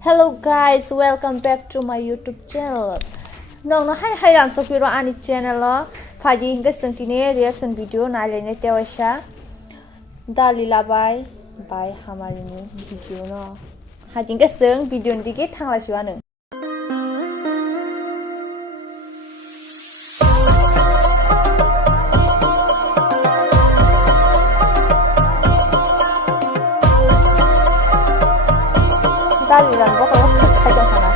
Hello guys, welcome back to my YouTube channel. Nong no hai ran so piro ani channel lo. Phaji hingga sentine reaction video na lene tewasha. Dalila by hamari ni video no. Haji hingga seng video ni ke thangla siwa nung. Dalilan ko kalau kacang sana.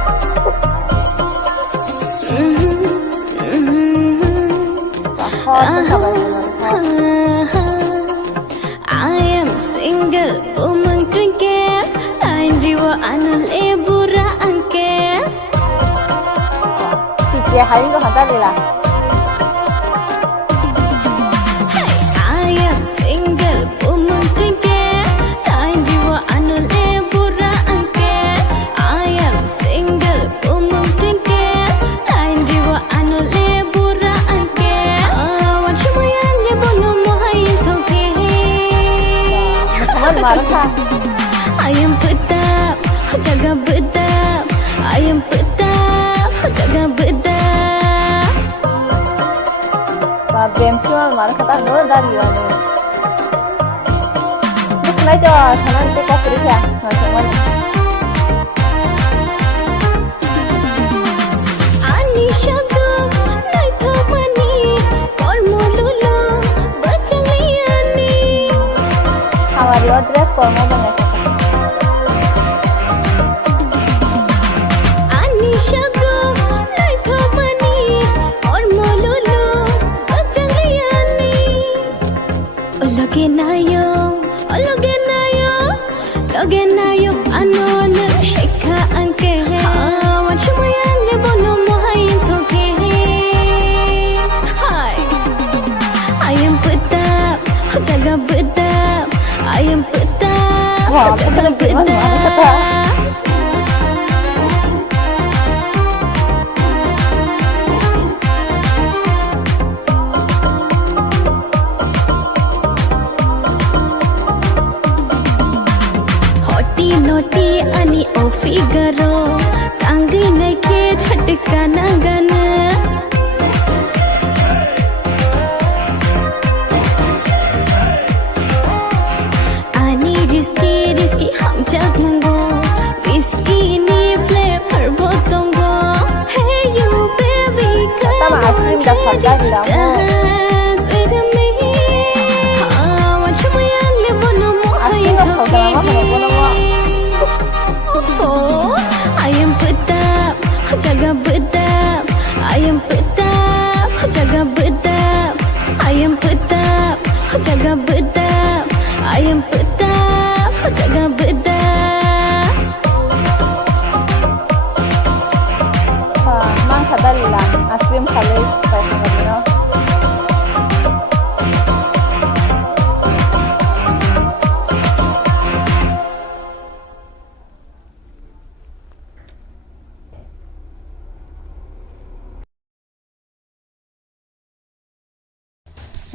I am single, umang twinkle, lain jiwa anu lebura angke. Tiga hari ko handa lila. I am single, umang twinkle, lain jiwa anu lebura angke. I am single, umang twinkle, lain jiwa anu lebura angke. Awan shumayan ni bono mohayin thoke. Kamu marah kah? I am pedap, jaga bedap. I am pedap, jaga bedap. Ba game chual marah kata no dalilan ni. Duk nai jo sanan te ka kuri kya? Macam mana? Ani shago, nai thomani, kormolulo, bachang liani. Hamaरी और dress कौन बने? Ani shago, nai thomani, kormolulo, bachang liani. Ologe nayo, anon shekha anke. Awan shumayan le bono mohayin thoke. Hi, I am pedap, jaga bedap. I am pedap, Wah, jaga betul betul marah kata. bedap. Hoti noti ani o figaro, kangi naike jhatka nangana. Ani risky ham jak mango, whiskey ni flavor botongo. Hey you baby, Tama ice cream dah khajah di dalam. dance with me. Awan shumayan le bono mohayin Aku nak kau thoke. kenapa kau nak Oh, I am pedap, jaga bedap. I am pedap, jaga bedap. I am pedap, jaga bedap. I am pedap, jaga bedap. Mang kata lila, ice cream kali kayak macam ni.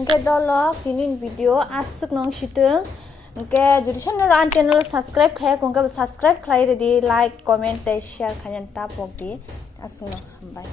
Oke dolo kini video asik nong situ. Oke jadi channel subscribe kaya kongka subscribe kaya di like comment share kalian tapok di asik nong hambai.